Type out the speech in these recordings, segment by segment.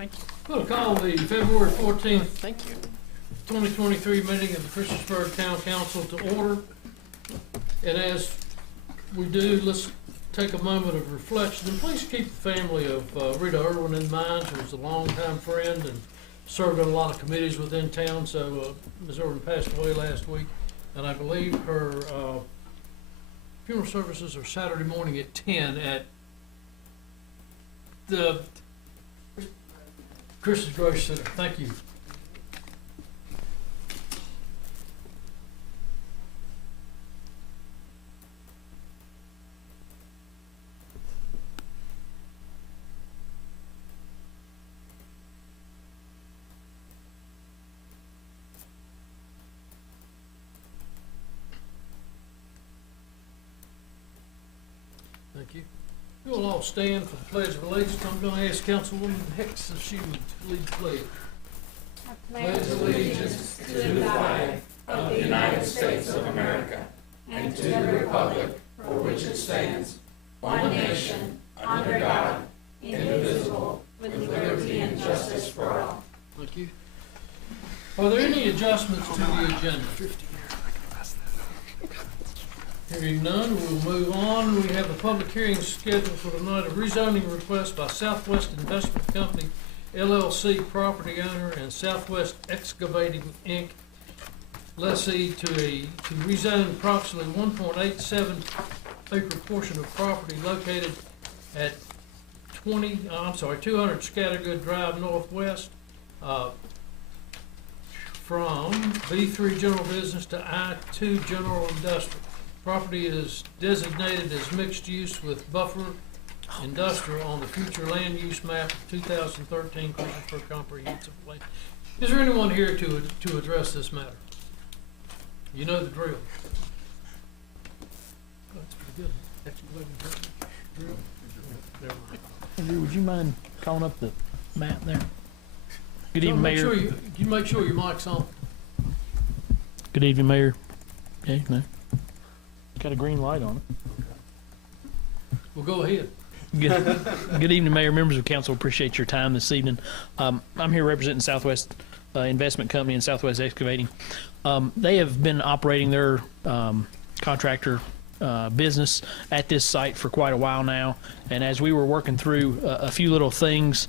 Thank you. We'll call the February 14th, Thank you. 2023 meeting of the Christiansburg Town Council to order. And as we do, let's take a moment of reflection. And please keep the family of Rita Irwin in mind. She was a longtime friend and served on a lot of committees within town. So Ms. Irwin passed away last week. And I believe her funeral services are Saturday morning at 10 at the Christian Grocery Center. Thank you. Thank you. You will all stand for the Pledge of Allegiance. I'm going to ask Councilwoman Hicks if she would lead the pledge. Pledge allegiance to the flag of the United States of America and to the republic for which it stands, one nation, under God, indivisible, with liberty and justice for all. Thank you. Are there any adjustments to the agenda? Hearing none, we'll move on. We have a public hearing scheduled for tonight, a rezoning request by Southwest Investment Company, LLC, property owner, and Southwest Excavating, Inc., lessee to rezone approximately 1.87 acre portion of property located at 200 Scattergood Drive Northwest, from B3 General Business to I2 General Industrial. Property is designated as mixed use with buffer industrial on the future land use map of 2013 Christiansburg Comprehensive Plan. Is there anyone here to address this matter? You know the drill. That's pretty good. Excavating drill. Never mind. Andrew, would you mind calling up the map there? Good John, evening, make Mayor. sure you make sure your mic's on. Good evening, Mayor. Okay, no. Got a green light on it. Well, go ahead. Good evening, Mayor, members of council. Appreciate your time this evening. I'm here representing Southwest Investment Company and Southwest Excavating. They have been operating their contractor business at this site for quite a while now. And as we were working through a few little things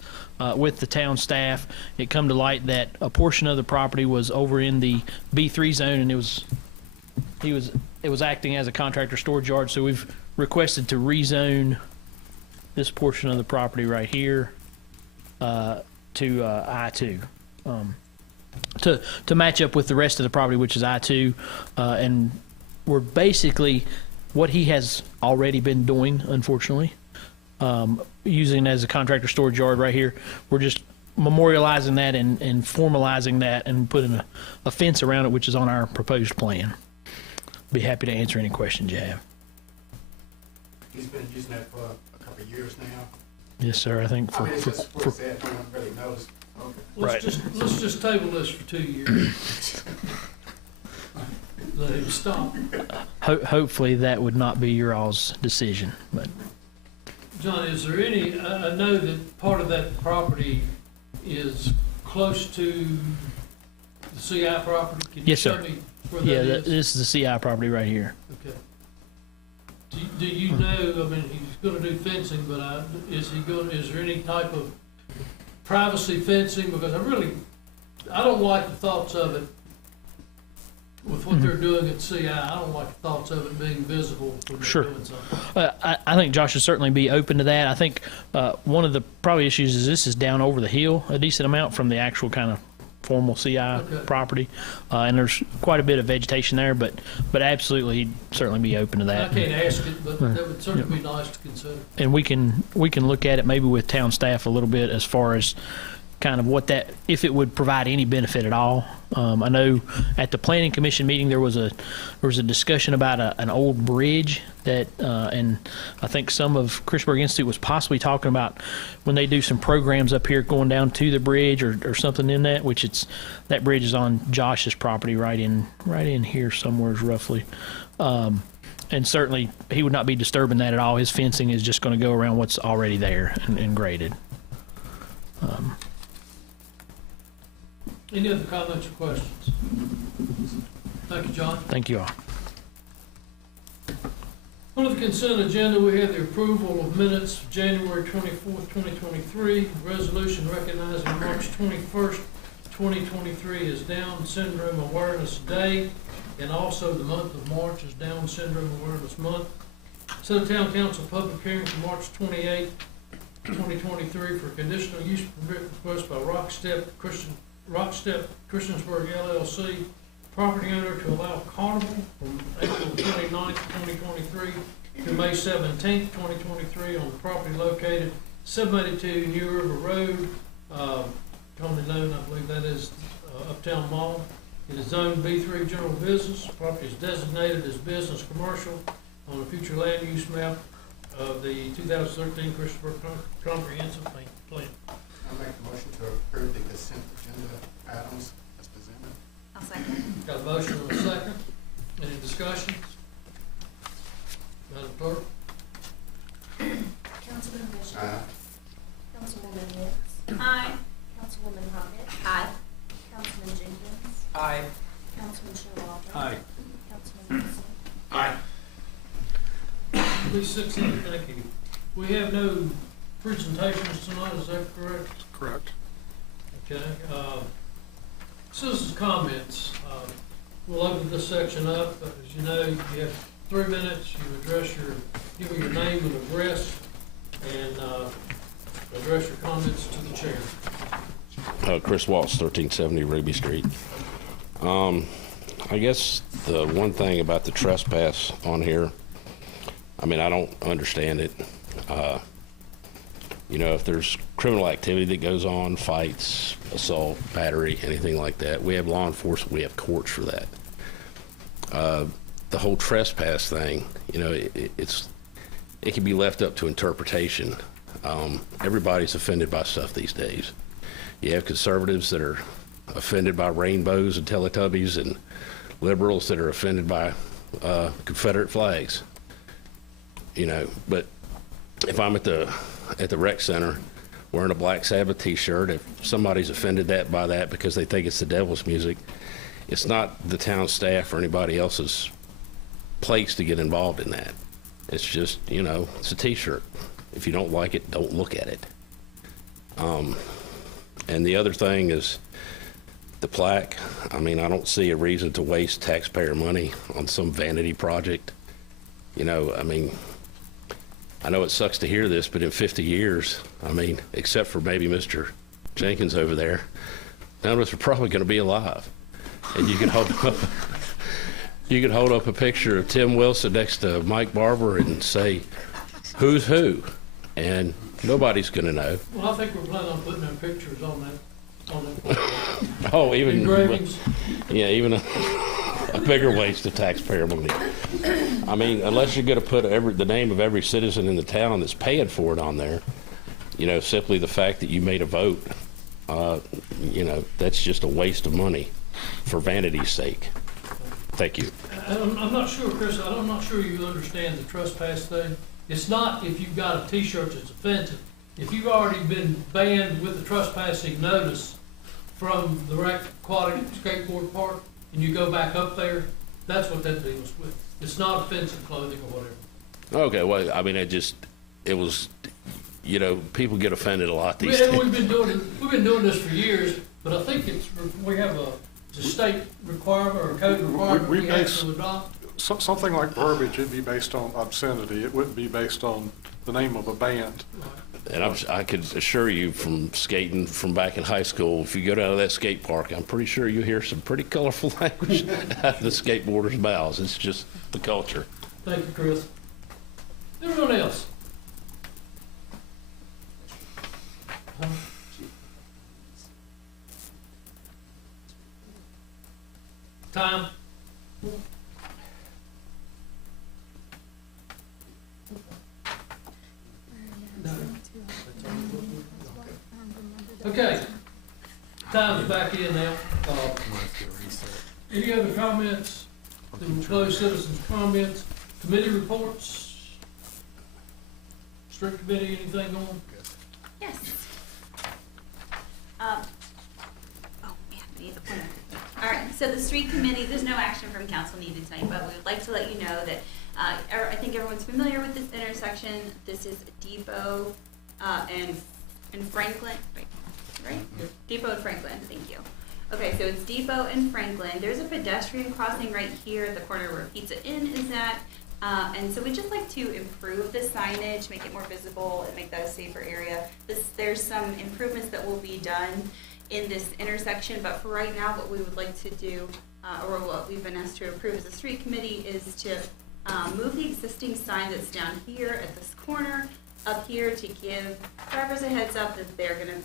with the town staff, it come to light that a portion of the property was over in the B3 zone, and it was acting as a contractor storage yard. So we've requested to rezone this portion of the property right here to I2 to match up with the rest of the property, which is I2, and we're basically what he has already been doing, unfortunately, using it as a contractor storage yard right here. We're just memorializing that and formalizing that and putting a fence around it, which is on our proposed plan. Be happy to answer any questions you have. He's been using that for a couple of years now. Yes, sir. I think It's just what's that, no one really knows. Okay. Let's just table this for 2 years. Let him stop. Hopefully that would not be your all's decision. But John, is there any, I know that part of that property is close to the CI property. Can you Yes, show sir. me where yeah, that is? this is the CI property right here. Okay. Do you know, I mean, he's gonna do fencing, but is there any type of privacy fencing? Because I don't like the thoughts of it with what they're doing at CI. I don't like the thoughts of it being visible when they're Sure. doing something. I think Josh should certainly be open to that. I think one of the probably issues is this is down over the hill a decent amount from the actual kind of formal CI property, and there's quite a bit of vegetation there, but absolutely he'd certainly be open to that. I can't ask it, but that would certainly be nice to consider. And we can look at it maybe with town staff a little bit as far as kind of what that, if it would provide any benefit at all. I know at the planning commission meeting there was a discussion about an old bridge that, and I think some of Christiansburg Institute was possibly talking about when they do some programs up here going down to the bridge or something in that, which that bridge is on Josh's property right in here somewhere roughly. And certainly he would not be disturbing that at all. His fencing is just going to go around what's already there and graded. Any other comments or questions? Thank you, John. Thank you all. Under the consent agenda, we have the approval of minutes of January 24th, 2023, resolution recognizing March 21st, 2023 as Down Syndrome Awareness Day, and also the month of March is Down Syndrome Awareness Month. Set a town council public hearing for March 28th, 2023 for conditional use permit request by Rockstep Christiansburg LLC, property owner to allow carnival from April 29th, 2023 to May 17th, 2023 on the property located 782 New River Road, commonly known, I believe that is Uptown Mall. It is zoned B3 general business. Property is designated as business commercial on the future land use map of the 2013 Christopher Comprehensive Plan. I'll make a motion to approve the consent agenda items as presented. I'll second. Got a motion and a second. Any discussion? Madam Clerk? Councilman Bishop. Aye. Councilwoman Wicks. Aye. Councilwoman Hoggett. Aye. Councilman Jenkins. Aye. Councilman Sherwood. Aye. Councilman Wilson. Aye. Please, 16, thank you. We have no presentations tonight, is that correct? Correct. Okay. Citizens' comments. We'll open this section up. As you know, you have 3 minutes. You give me your name and address, and address your comments to the chair. Chris Waltz, 1370 Ruby Street. I guess the one thing about the trespass on here, I mean, I don't understand it. You know, if there's criminal activity that goes on, fights, assault, battery, anything like that, we have law enforcement, we have courts for that. The whole trespass thing, you know, it can be left up to interpretation. Everybody's offended by stuff these days. You have conservatives that are offended by rainbows and Teletubbies, and liberals that are offended by Confederate flags. You know, but if I'm at the rec center wearing a Black Sabbath T-shirt, if somebody's offended by that because they think it's the devil's music, it's not the town staff or anybody else's place to get involved in that. It's just, you know, it's a T-shirt. If you don't like it, don't look at it. And the other thing is the plaque. I mean, I don't see a reason to waste taxpayer money on some vanity project. You know, I mean, I know it sucks to hear this, but in 50 years, I mean, except for maybe Mr. Jenkins over there, none of us are probably going to be alive. And you could hold up a picture of Tim Wilson next to Mike Barber and say, who's who? And nobody's going to know. Well, I think we're planning on putting our pictures on that. Oh, even Engravings. yeah, even a bigger waste of taxpayer money. I mean, unless you're going to put the name of every citizen in the town that's paying for it on there, you know, simply the fact that you made a vote, you know, that's just a waste of money for vanity's sake. Thank you. I'm not sure, Chris, I'm not sure you understand the trespass thing. It's not if you've got a T-shirt that's offensive. If you've already been banned with the trespassing notice from the Rec Aquatic Skateboard Park, and you go back up there, that's what that deals with. It's not offensive clothing or whatever. Okay, well, I mean, it was, you know, people get offended a lot these days. We've been doing this for years, but I think we have a state requirement or a code requirement we have to adopt. Something like verbiage, it'd be based on obscenity. It wouldn't be based on the name of a band. And I could assure you from skating from back in high school, if you go down to that skate park, I'm pretty sure you hear some pretty colorful language out of the skateboarders' mouths. It's just the culture. Thank you, Chris. Everyone else? Time? Okay. Time's back in now. Any other comments? Then we'll close citizens' comments. Committee reports? Strict committee, anything on? Yes. Oh, man, So the street committee, there's no action from council needed tonight, but we would like to let you know that, I think everyone's familiar with this intersection. This is Depot, and Franklin, right? Depot and Franklin, thank you. Okay, so it's Depot and Franklin. There's a pedestrian crossing right here at the corner where Pizza Inn is at. And so we just like to improve the signage, make it more visible, and make that a safer area. There's some improvements that will be done in this intersection, but for right now, what we would like to do, or what we've been asked to approve as a street committee, is to move the existing sign that's down here at this corner up here to give drivers a heads up that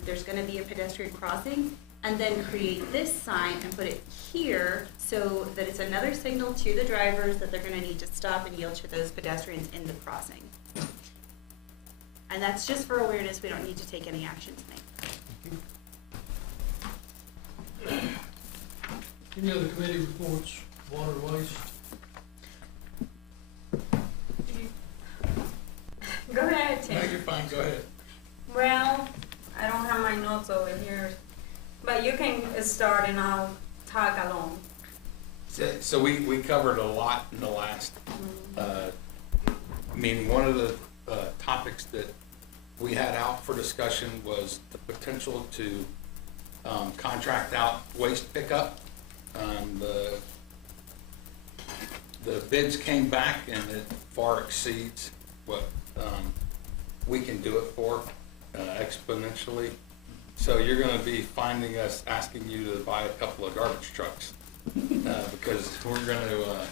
there's gonna be a pedestrian crossing, and then create this sign and put it here so that it's another signal to the drivers that they're gonna need to stop and yield to those pedestrians in the crossing. And that's just for awareness, we don't need to take any action tonight. Any other committee reports, water, waste? Go ahead, Tim. No, you're fine, go ahead. Well, I don't have my notes over here, but you can start and I'll tag along. So we covered a lot in the last meeting. One of the topics that we had out for discussion was the potential to contract out waste pickup. The bids came back and it far exceeds what we can do it for exponentially. So you're gonna be finding us asking you to buy a couple of garbage trucks because we're gonna,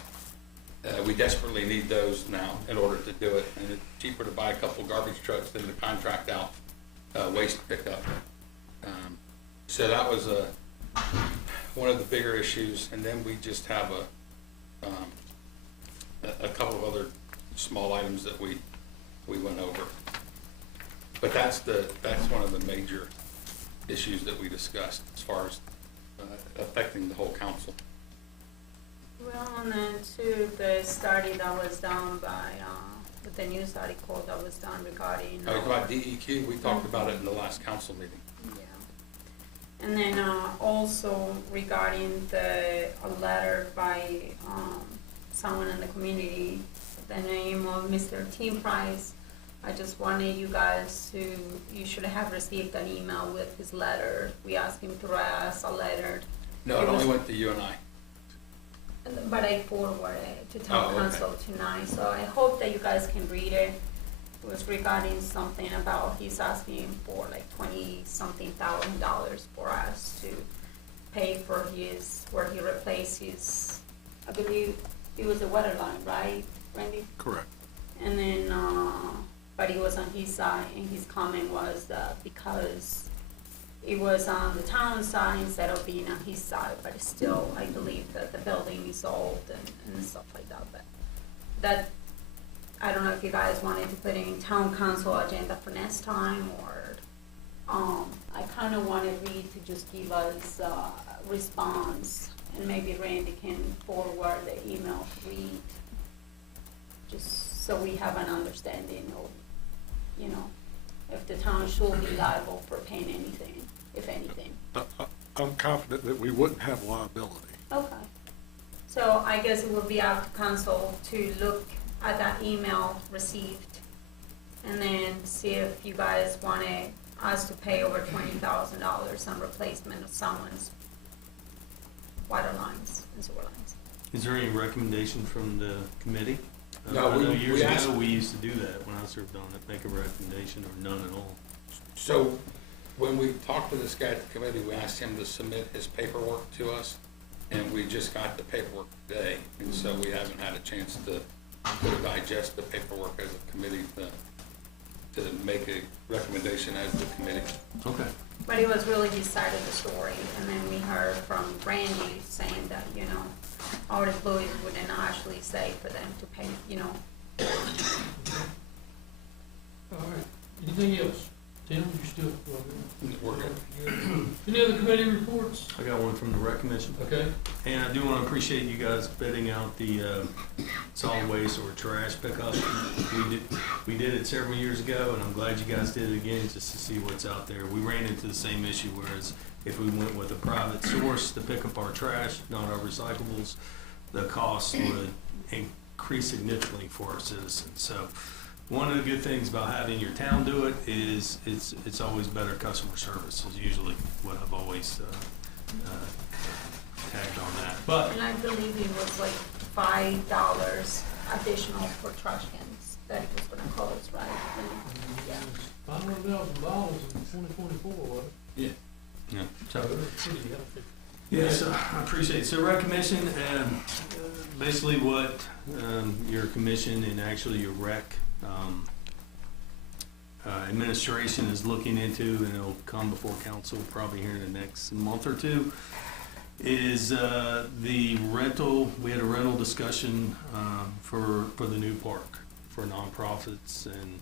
we desperately need those now in order to do it. And it's cheaper to buy a couple of garbage trucks than to contract out waste pickup. So that was one of the bigger issues. And then we just have a couple of other small items that we went over. But that's one of the major issues that we discussed as far as affecting the whole council. Well, and then too, the study that was done by, with the news article that was done regarding. About DEQ, we talked about it in the last council meeting. Yeah. And then also regarding a letter by someone in the community, the name of Mr. Tim Price. I just wanted you guys to, you should have received an email with his letter. We asked him to write us a letter. No, it only went to you and I. But I forwarded it to town Oh, okay. council tonight, so I hope that you guys can read it. It was regarding something about, he's asking for like $20-something thousand for us to pay for his, where he replaced his, I believe it was a water line, right, Randy? Correct. And then, but he was on his side, and his comment was that because it was on the town side instead of being on his side, but still, I believe that the building is old and stuff like that, but that, I don't know if you guys wanted to put it in town council agenda for next time, or, I kinda wanted Reed to just give us a response, and maybe Randy can forward the email to Reed, just so we have an understanding of, you know, if the town should be liable for paying anything, if anything. I'm confident that we wouldn't have liability. Okay. So I guess it will be up to council to look at that email received and then see if you guys wanted us to pay over $20,000 on replacement of someone's water lines and sewer lines. Is there any recommendation from the committee? No, I know we years asked- ago, we used to do that when I served on it, make a recommendation or none at all. So when we talked to this guy at the committee, we asked him to submit his paperwork to us, and we just got the paperwork today, and so we haven't had a chance to digest the paperwork as a committee to make a recommendation as the committee. Okay. But it was really his side of the story, and then we heard from Randy saying that, you know, our employees wouldn't actually say for them to pay, you know. All right, anything else? Tim, you still? We're good. Any other committee reports? I got one from the rec commission. Okay. And I do want to appreciate you guys bidding out the solid waste or trash pickup. We did it several years ago, and I'm glad you guys did it again, just to see what's out there. We ran into the same issue, whereas if we went with a private source to pick up our trash, not our recyclables, the cost would increase significantly for our citizens. So one of the good things about having your town do it is it's always better customer service is usually what I've always tagged on that. But And I believe it was like $5 additional for trash cans that it was gonna cost, right? Yeah. $500,000 in 2024, wasn't yeah, so it? Pretty healthy. yes, I appreciate it. So recognition, basically what your commission and actually your rec administration is looking into, and it'll come before council probably here in the next month or two, is the rental. We had a rental discussion for the new park for nonprofits, and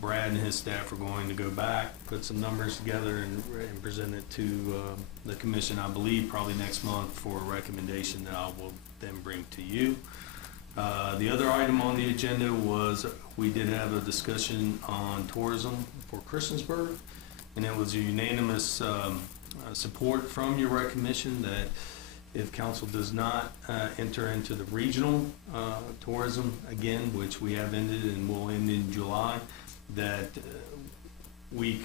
Brad and his staff are going to go back, put some numbers together, and present it to the commission, I believe, probably next month for a recommendation that I will then bring to you. The other item on the agenda was we did have a discussion on tourism for Christiansburg, and it was a unanimous support from your rec commission that if council does not enter into the regional tourism again, which we have ended and will end in July, that we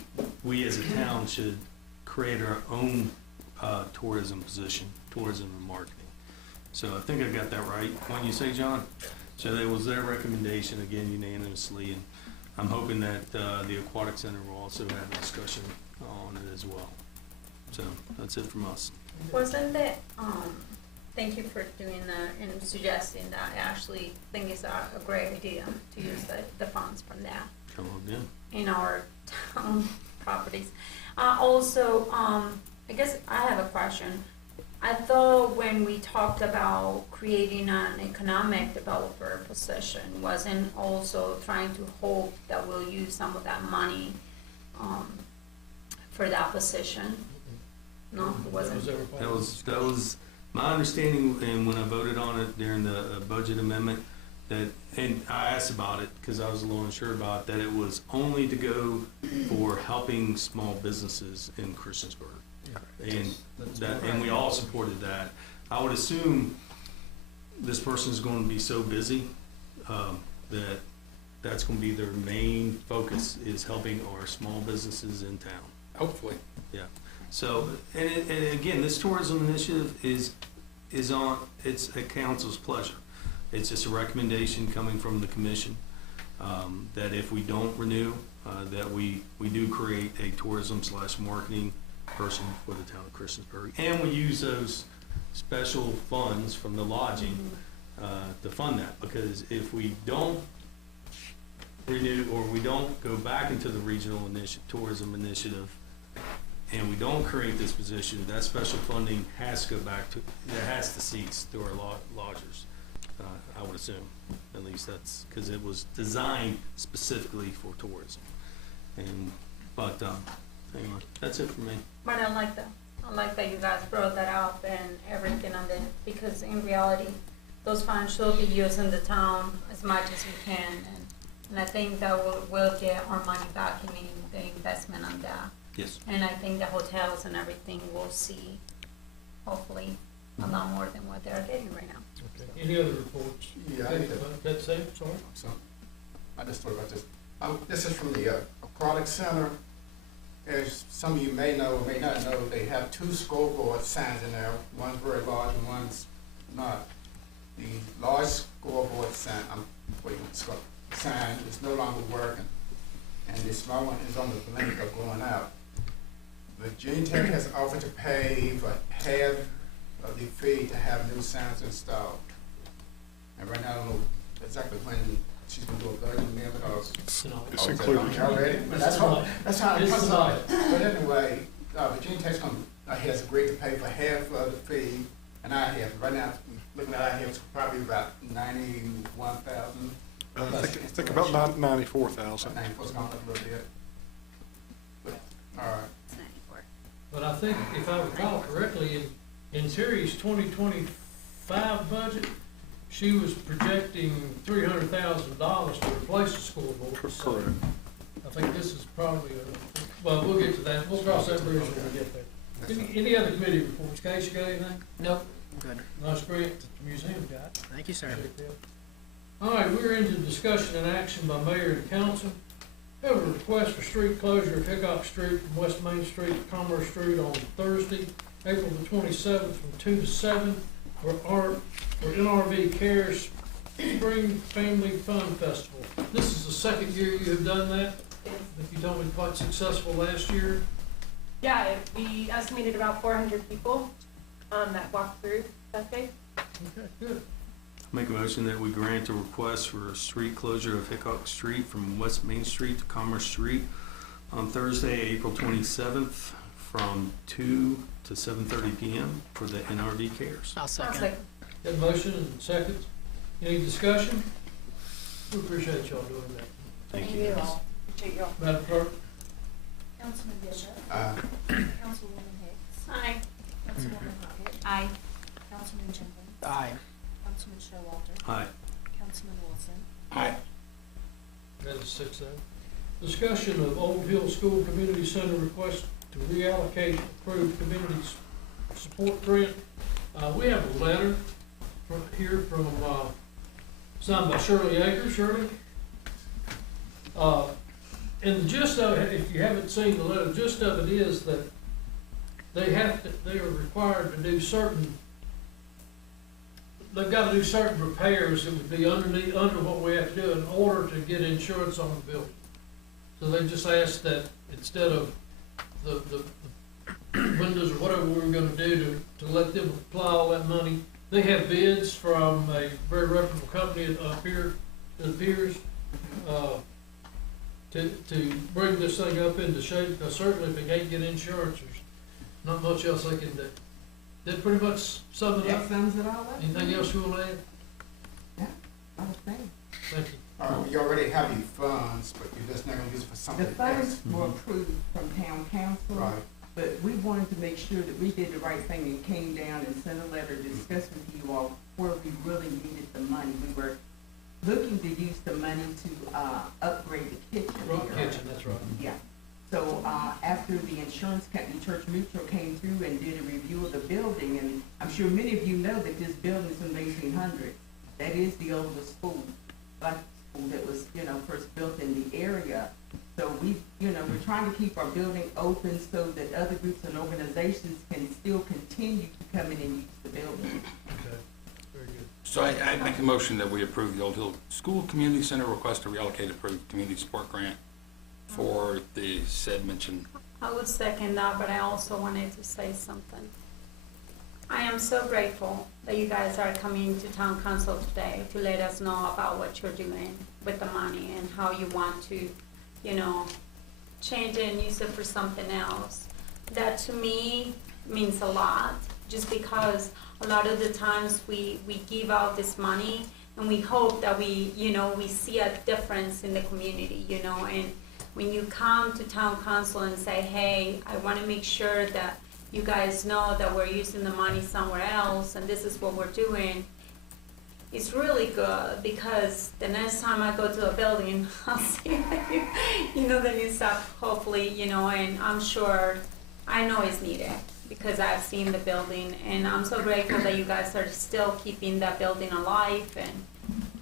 as a town should create our own tourism position, tourism and marketing. So I think I got that right. When you say, John? So that was their recommendation, again unanimously, and I'm hoping that the Aquatic Center will also have a discussion on it as well. So that's it from us. Wasn't that, thank you for doing that and suggesting that. I actually think it's a great idea to use the funds from that Come on, yeah. in our town properties. Also, I guess I have a question. I thought when we talked about creating an economic developer position, wasn't also trying to hope that we'll use some of that money for that position? No, it wasn't. That was my understanding, and when I voted on it during the budget amendment, that, and I asked about it because I was a little unsure about it, that it was only to go for helping small businesses in Christiansburg. And that, and we all supported that. I would assume this person's going to be so busy that that's going to be their main focus, is helping our small businesses in town. Hopefully. Yeah. So, and again, this tourism initiative is on, it's at council's pleasure. It's just a recommendation coming from the commission, that if we don't renew, that we do create a tourism/marketing person for the town of Christiansburg. And we use those special funds from the lodging to fund that, because if we don't renew, or we don't go back into the regional tourism initiative, and we don't create this position, that special funding has to go back to, it has to cease through our lodgers, I would assume. At least that's, because it was designed specifically for tourism. And, but, anyway, that's it for me. But I like that you guys brought that up and everything on it, because in reality, those funds should be used in the town as much as we can, and I think that we'll get our money back in the investment on that. Yes. And I think the hotels and everything will see, hopefully, a lot more than what they're getting right now. Okay. Any other reports? Yeah, That's it, sorry? So, I just thought about this. This is from the Aquatic Center. As some of you may know or may not know, they have 2 scoreboard signs in there. One's very large and one's not. The large scoreboard sign, sign is no longer working, and the small one is on the blink of going out. Virginia Tech has offered to pay for half of the fee to have new signs installed. And right now, I don't know exactly when she's gonna do a $30 million. It's included. Already? That's how it It's comes tonight. out. But anyway, Virginia Tech's has agreed to pay for half of the fee, and I have, right now, looking at our half, it's probably about $91,000. I think about 94,000. 94's gone up a little bit. But, all right. But I think, if I recall correctly, in Terry's 2025 budget, she was projecting $300,000 to replace the scoreboard. So Correct. I think this is probably, well, we'll get to that. We'll cross that bridge when we get there. Any other committee reports? Case, you got anything? Nope, good. Nice grant that the museum got. Thank you, sir. Appreciate that. All right, we're into discussion and action by mayor and council. We have a request for street closure of Hickok Street from West Main Street to Commerce Street on Thursday, April the 27th, from 2 to 7 for NRV Cares Spring Family Fun Festival. This is the second year you have done that. If you told me quite successful last year. Yeah, we estimated about 400 people that walked through that day. Okay, good. Make a motion that we grant a request for a street closure of Hickok Street from West Main Street to Commerce Street on Thursday, April 27th, from 2 to 7:30 p.m. for the NRV Cares. I'll I'll second. second. Got a motion and seconds. Any discussion? We appreciate y'all doing that. Thank you. all. Appreciate you all. Madam Clerk? Councilman Bishop, Councilwoman Hicks, Aye. Councilwoman Hockett, Aye. Councilman Jenkins, Aye. Councilman Showalter, Aye. Councilman Wilson, Aye. That is 6-0. Discussion of Old Hill School Community Center request to reallocate approved community support grant. We have a letter from, signed by Shirley Akers. Shirley? And the gist of it, if you haven't seen the letter, the gist of it is that they are required to do they've got to do certain repairs that would be under what we have to do in order to get insurance on the building. So they just asked that instead of the windows or whatever we were gonna do to let them apply all that money, they have bids from a very reputable company up here, it appears, to bring this thing up into shape, because certainly if they can't get insurance, there's not much else they can do. That pretty much sum it up. That sums it all up. Anything else you wanna add? Yeah, I was saying. Thank you. You already have your funds, but you're just not gonna use it for The something else. funds were approved from town council, Right. but we wanted to make sure that we did the right thing and came down and sent a letter to discuss with you all where we really needed the money. We were looking to use the money to, upgrade the kitchen. Rock area. kitchen, that's right. Yeah. So, after the insurance company, Church Mutual, came through and did a review of the building, and I'm sure many of you know that this building is from 1800. That is the oldest school, black school that was, first built in the area. So we're trying to keep our building open so that other groups and organizations can still continue to come in and use the building. Okay, very good. So I make a motion that we approve the Old Hill School Community Center request to reallocate approved community support grant for the said mentioned. I would second that, but I also wanted to say something. I am so grateful that you guys are coming to town council today to let us know about what you're doing with the money and how you want to, change it and use it for something else. That to me means a lot, just because a lot of the times we give out this money and we hope that we see a difference in the community, and when you come to town council and say, hey, I want to make sure that you guys know that we're using the money somewhere else and this is what we're doing, it's really good, because the next time I go to a building, I'll see the new stuff, hopefully, and I'm sure, I know it's needed, because I've seen the building, and I'm so grateful that you guys are still keeping that building alive,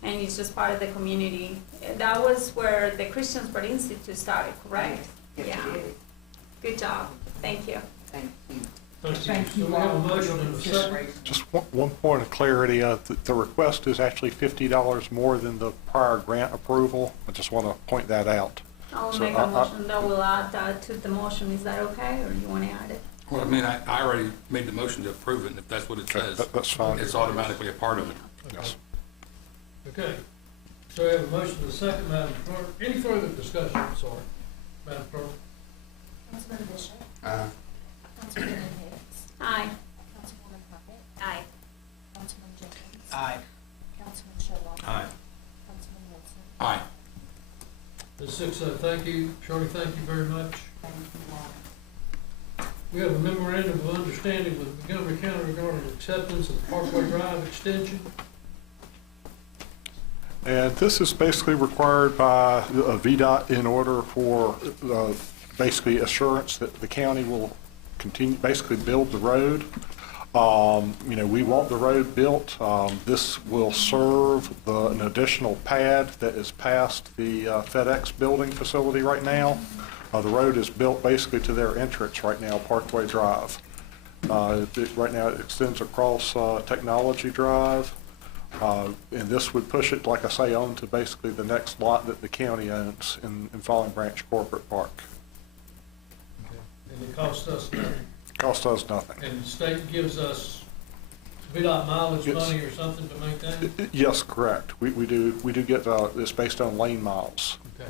and it's just part of the community. That was where the Christian Sport Institute started, correct? Yes, Yeah. it is. Good job. Thank you. Thank you. Thank Thank you. you So we have a all for motion your and a second. consideration. Just one point of clarity, the request is actually $50 more than the prior grant approval. I just want to point that out. I'll So make a motion that will add that to the motion. Is that okay, or you want to add it? Well, I already made the motion to approve it, and if that's what it says, That's fine. it's automatically a part of it. Yes. Okay, so we have a motion and a second, Madam Clerk. Any further discussion, I'm sorry, Madam Clerk? Councilman Bishop, Councilwoman Hicks, Aye. Councilwoman Hockett, Aye. Councilman Jenkins, Aye. Councilman Showalter, Aye. Councilman Wilson, Aye. The 6-0, thank you. Shirley, thank you very much. Thank you all. We have a memorandum of understanding with Montgomery County regarding acceptance of Parkway Drive extension. And this is basically required by VDOT in order for basically assurance that the county will continue, basically build the road. You know, we want the road built. This will serve an additional pad that is past the FedEx building facility right now. The road is built basically to their entrance right now, Parkway Drive. Right now it extends across Technology Drive. And this would push it, like I say, on to basically the next lot that the county owns in Falling Branch Corporate Park. And it costs us nothing. Cost us nothing. And the state gives us VDOT mileage Yes. money or something to maintain? Yes, correct. We do get, it's based on lane miles. Okay.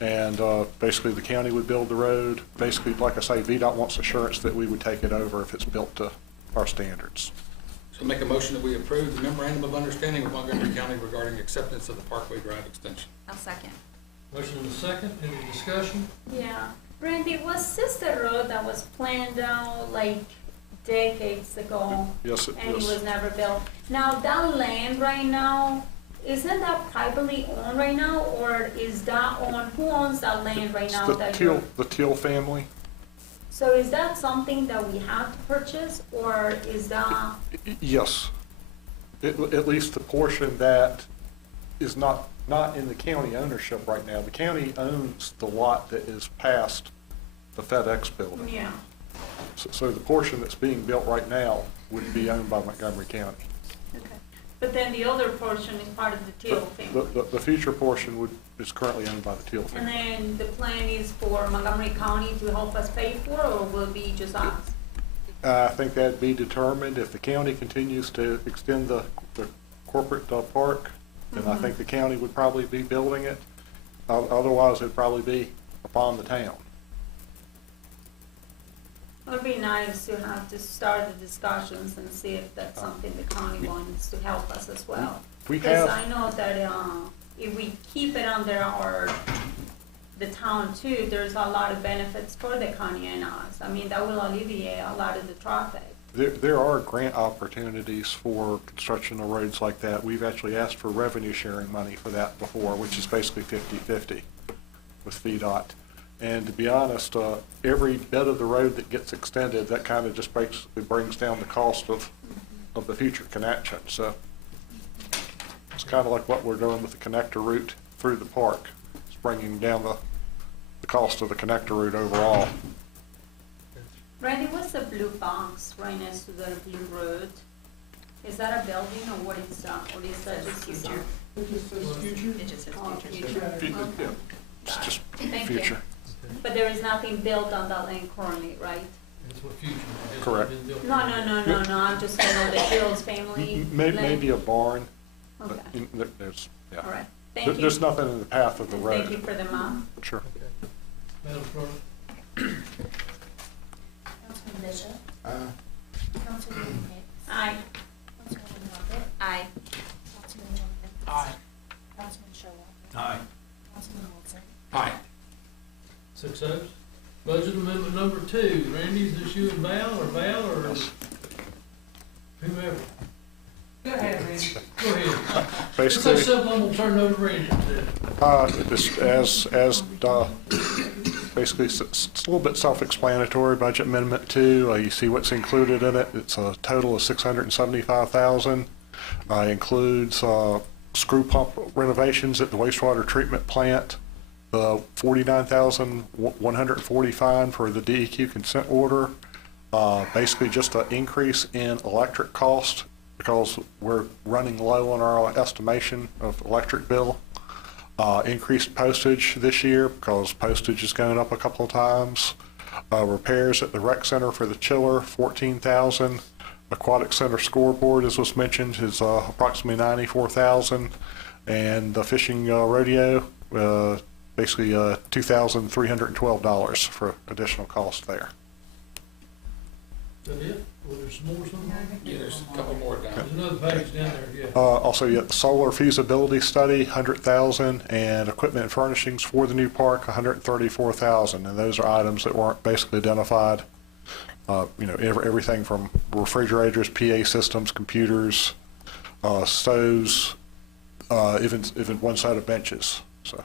And basically the county would build the road. Basically, like I say, VDOT wants assurance that we would take it over if it's built to our standards. So make a motion that we approve the memorandum of understanding with Montgomery County regarding acceptance of the Parkway Drive extension. I'll second. Motion and a second, any discussion? Yeah. Randy, was this the road that was planned out like decades ago? Yes, it And it is. was never built? Now, that land right now, isn't that privately owned right now, or is that owned, who owns that land right now? The Teal family. So is that something that we have to purchase, or is that, Yes. At least the portion that is not in the county ownership right now. The county owns the lot that is past the FedEx building. yeah? So the portion that's being built right now would be owned by Montgomery County. Okay. But then the other portion is part of the Teal family? The future portion is currently owned by the Teal And family. then the plan is for Montgomery County to help us pay for, or will it be just us? I think that'd be determined if the county continues to extend the corporate park, then I think the county would probably be building it. Otherwise, it'd probably be upon the town. It would be nice to have to start the discussions and see if that's something the county wants to help us as well. We Because have, I know that if we keep it under the town too, there's a lot of benefits for the county and us. I mean, that will alleviate a lot of the traffic. there are grant opportunities for construction of roads like that. We've actually asked for revenue sharing money for that before, which is basically 50-50 with VDOT. And to be honest, every bit of the road that gets extended, that kind of just basically brings down the cost of the future connection. So it's kind of like what we're doing with the connector route through the park. It's bringing down the cost of the connector route overall. Randy, what's the blue box right next to the blue road? Is that a building or what is that? Or is that just a sign? It just says future. It just says Oh, future. future. Yeah, it's just Thank you. future. But there is nothing built on that land currently, right? That's what future is. Correct. No, I'm just saying on the Hills family land. Maybe a barn, but Okay, there's, yeah. all right. Thank you. There's nothing in the path of the road. Thank you for the map. Sure. Madam Clerk? Councilman Bishop, Councilwoman Hicks, Aye. Councilwoman Robert, Aye. Councilman Jenkins. Aye. Councilman Sherlock, Aye. Councilman Wilson, Aye. 6 votes. Budget amendment number 2. Randy, is this you and Val or whomever? Go ahead, Randy. Go ahead. It's so Basically, simple, I'm gonna turn it over to Randy. basically, it's a little bit self-explanatory, budget amendment 2, you see what's included in it. It's a total of $675,000. Includes screw pump renovations at the wastewater treatment plant, the $49,140 fine for the DEQ consent order, basically just an increase in electric cost because we're running low on our estimation of electric bill. Increased postage this year because postage is going up a couple of times. Repairs at the rec center for the chiller, $14,000. Aquatic center scoreboard, as was mentioned, is approximately $94,000. And the fishing rodeo, basically $2,312 for additional cost there. Is that it? Or there's some more somewhere? Yeah, there's a couple more down. There's another page down there, yeah. Also, you got the solar feasibility study, $100,000, and equipment and furnishings for the new park, $134,000. And those are items that weren't basically identified. Everything from refrigerators, PA systems, computers, stoves, even one set of benches, so.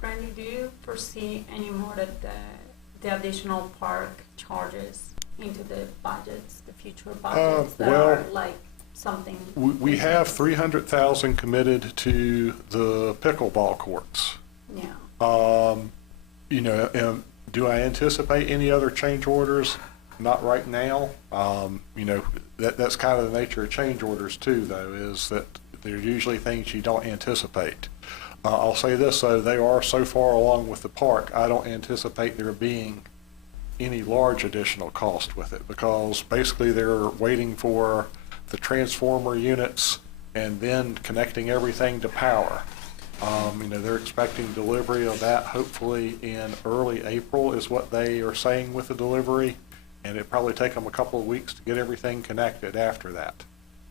Brandy, do you foresee any more of the additional park charges into the budgets, the future budgets that well, are like something? We have 300,000 committed to the pickleball courts. Yeah. You know, do I anticipate any other change orders? Not right now. You know, that's kind of the nature of change orders too, though, is that they're usually things you don't anticipate. I'll say this, though, they are so far along with the park, I don't anticipate there being any large additional cost with it, because basically they're waiting for the transformer units and then connecting everything to power. You know, they're expecting delivery of that hopefully in early April is what they are saying with the delivery, and it'd probably take them a couple of weeks to get everything connected after that.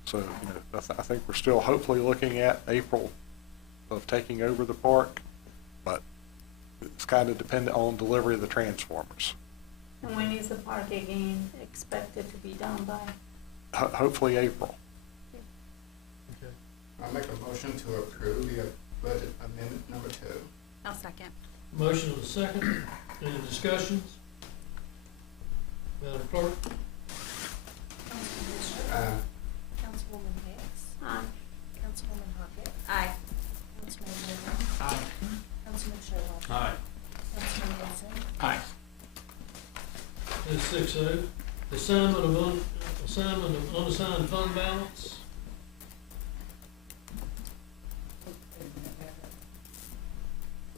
So, you know, I think we're still hopefully looking at April of taking over the park, but it's kind of dependent on delivery of the transformers. And when is the park again expected to be done by? Hopefully April. Okay. I make a motion to approve the budget amendment number 2. I'll second. Motion and a second. Any discussions? Madam Clerk? Councilman Bishop. Councilwoman Hicks. Aye. Councilwoman Hockett. Aye. Councilman Jenkins. Aye. Councilman Showalter. Aye. Councilman Wilson. Aye. That's 6-0. Assignment of unassigned fund balance.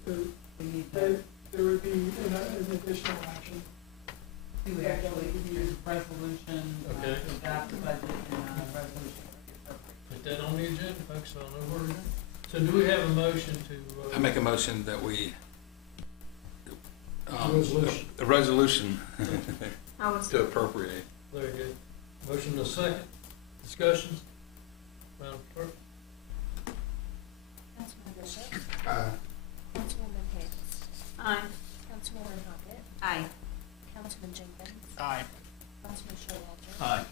There would be an additional action. To actually use resolution, Okay. to adopt the budget and, resolution. Put that on the agenda, folks, so I know where we're going. So do we have a motion to? I make a motion that we. Resolution. A resolution I was. to appropriate. Very good. Motion and a second. Discussions? Madam Clerk? Councilman Bishop. Councilwoman Hicks. Aye. Councilwoman Hockett. Aye. Councilman Jenkins. Aye. Councilman Showalter. Aye.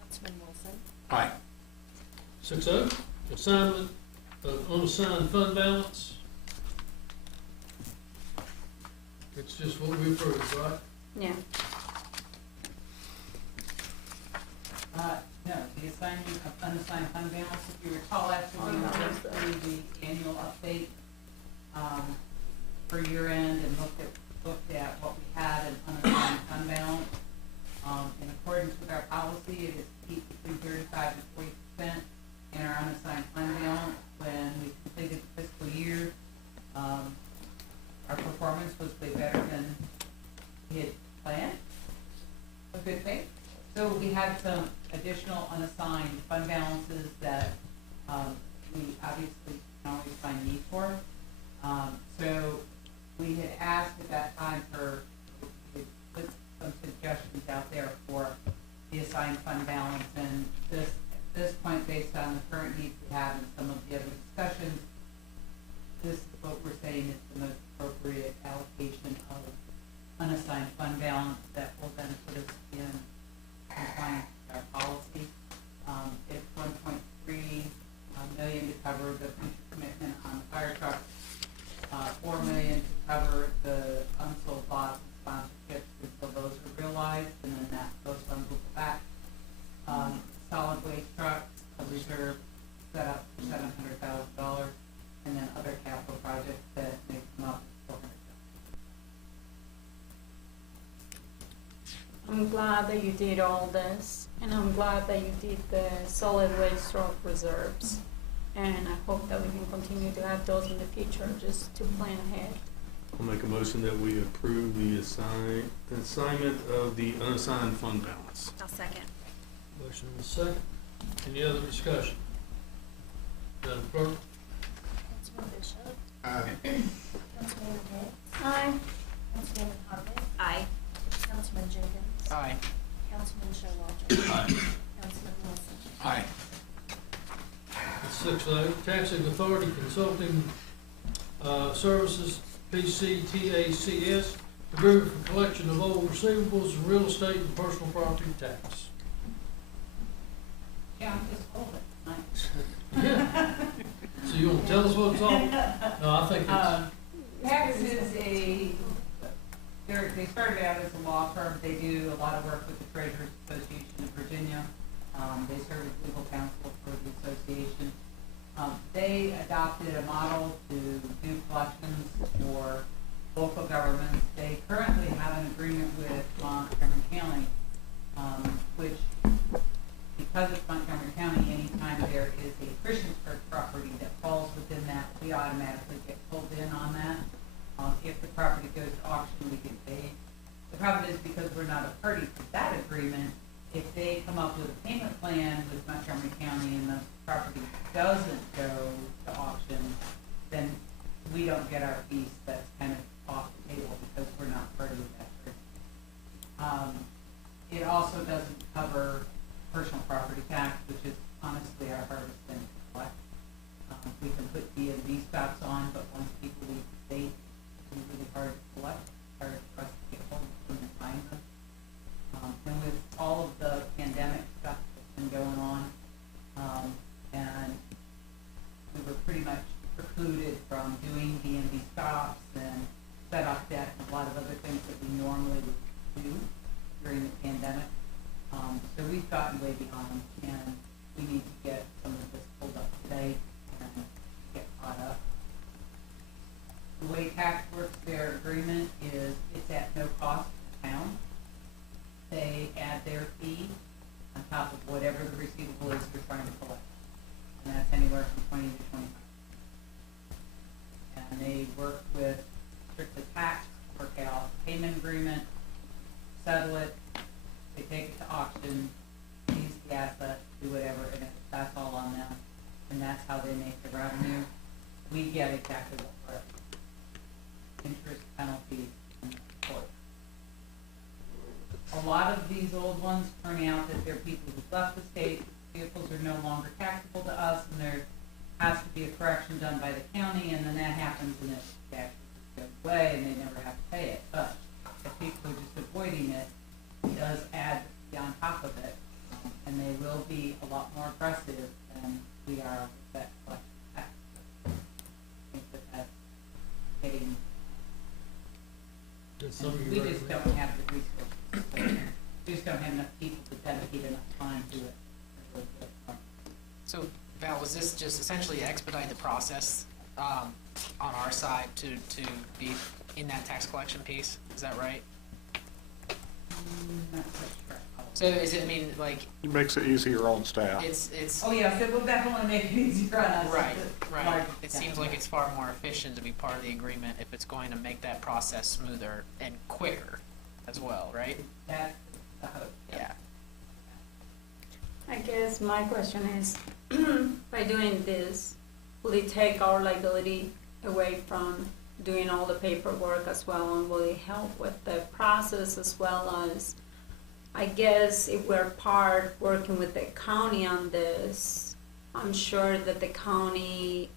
Councilman Wilson. Aye. 6-0. Assignment of unassigned fund balance. It's just what we approved, right? Yeah. No, the assignment of unassigned fund balance, if you recall, after we went through the annual update, for year end and looked at what we had in unassigned fund balance. In accordance with our policy, it is to keep between 35 and 40% in our unassigned fund balance. When we completed the fiscal year, our performance was way better than we had planned, a good thing. So we had some additional unassigned fund balances that we obviously can always find need for. So we had asked at that time for, we had put some suggestions out there for the assigned fund balance, and at this point, based on the current needs we have and some of the other discussions, this is what we're saying is the most appropriate allocation of unassigned fund balance that will then put us in compliance with our policy. It's 1.3 million to cover the future commitment on the fire truck, 4 million to cover the unsold lots and sponsorships until those are realized, and then those funds will go back. Solid waste trucks, a reserve set up for $700,000, and then other capital projects that may come up for $400,000. I'm glad that you did all this, and I'm glad that you did the solid waste truck reserves. And I hope that we can continue to have those in the future, just to plan ahead. I'll make a motion that we approve the assignment of the unassigned fund balance. I'll second. Motion and a second. Any other discussion? Madam Clerk? Councilman Bishop. Councilwoman Hicks. Aye. Councilwoman Hockett. Aye. Councilman Jenkins. Aye. Councilman Showalter. Aye. Councilman Wilson. Aye. 6-0. Taxing Authority Consulting Services, PCTACS, agreement for collection of old receivables and real estate and personal property tax. Yeah, just hold it. Yeah. So you wanna tell us what it's all? No, I think it's, Tax is they started out as a law firm. They do a lot of work with the Treasurers Association of Virginia. They serve as legal counsel for the association. They adopted a model to do collections for local governments. They currently have an agreement with Montgomery County, which, because it's Montgomery County, anytime there is a Christiansburg property that falls within that, we automatically get pulled in on that. If the property goes to auction, we get paid. The problem is, because we're not a party to that agreement, if they come up with a payment plan with Montgomery County and the property doesn't go to auction, then we don't get our piece. That's kind of off the table because we're not part of that agreement. It also doesn't cover personal property tax, which is honestly our hardest thing to collect. We can put D&D stops on, but once people leave the state, it's really hard to collect, hard for us to get hold of them and find them. And with all of the pandemic stuff that's been going on, and we were pretty much precluded from doing D&D stops and set off debt and a lot of other things that we normally would do during the pandemic. So we've gotten way behind, and we need to get some of this pulled up today and get caught up. The way tax works, their agreement is it's at no cost to the town. They add their fee on top of whatever the receivable is we're trying to collect. And that's anywhere from 20 to 25. And they work with strictly tax, work out payment agreement, settle it, they take it to auction, use the asset, do whatever, and that's all on them. And that's how they make the revenue. We get exactly what we're, interest, penalty, and court. A lot of these old ones turn out that they're people who've left the state, vehicles are no longer taxable to us, and there has to be a correction done by the county, and then that happens and it actually goes away and they never have to pay it. But if people are just avoiding it, it does add on top of it, and they will be a lot more aggressive than we are with that collection tax. I think that that's getting, we just don't have the resources. We just don't have enough people to dedicate enough time to it. So Val, was this just essentially expedite the process on our side to be in that tax collection piece? Is that right? Not quite sure. So is it, I mean, like, It makes it easier on staff. it's, Oh, yes, it will definitely make it easier on us. right, right. Like, It yeah. seems like it's far more efficient to be part of the agreement if it's going to make that process smoother and quicker as well, right? That's the hope. Yeah. I guess my question is, by doing this, will it take our liability away from doing all the paperwork as well, and will it help with the process as well as, I guess, if we're working with the county on this, I'm sure that the county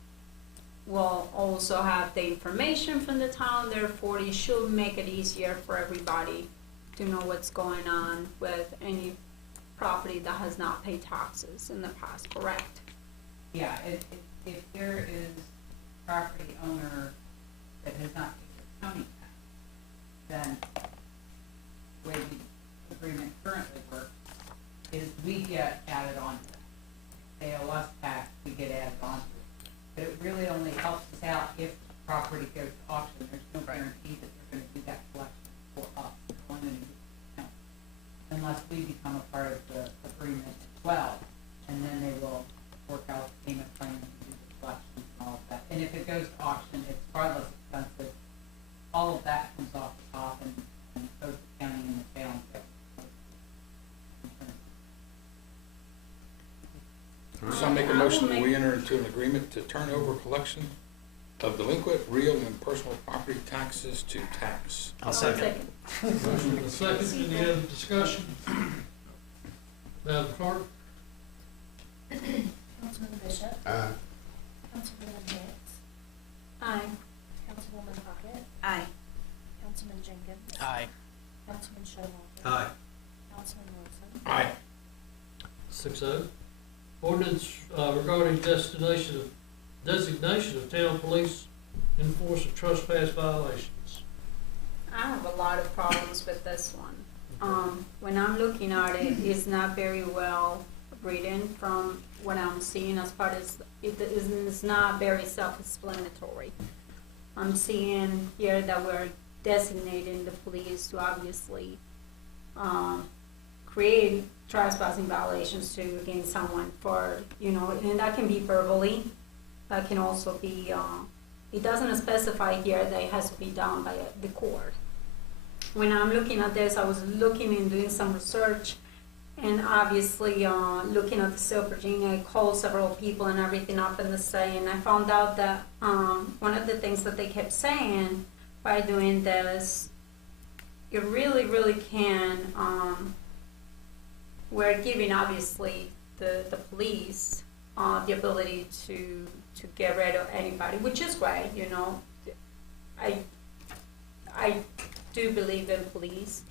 will also have the information from the town, therefore it should make it easier for everybody to know what's going on with any property that has not paid taxes in the past, correct? Yeah, if there is property owner that has not paid their county tax, then the way the agreement currently works is we get added on to that. They owe us tax, we get added on to it. But it really only helps us out if the property goes to auction. There's no guarantee that they're gonna do that collection for us. It's only gonna do the county. Unless we become a part of the agreement as well, and then they will work out the payment plan and do the collections and all of that. And if it goes to auction, it's far less expensive. All of that comes off the top, and both the county and the town get. So I make a motion that we enter into an agreement to turn over collection of delinquent real and personal property taxes to tax. I'll second. motion and a second, any other discussion? Madam Clerk? Councilman Bishop, Aye. Councilwoman Hicks, Aye. Councilwoman Puckett, Aye. Councilman Jenkins, Aye. Councilman Showalter. Aye. Councilman Wilson. Aye. 6-0. Ordinance regarding designation of town police enforcer trespass violations. I have a lot of problems with this one. When I'm looking at it, it's not very well written from what I'm seeing as far as it's not very self-explanatory. I'm seeing here that we're designating the police to obviously create trespassing violations to against someone for, and that can be verbally, that can also be, it doesn't specify here that it has to be done by the court. When I'm looking at this, I was looking and doing some research, and obviously looking at the state of Virginia, I called several people and everything up in the state, and I found out that one of the things that they kept saying by doing this, it really, really can, we're giving obviously the police the ability to get rid of anybody, which is great, I do believe in police,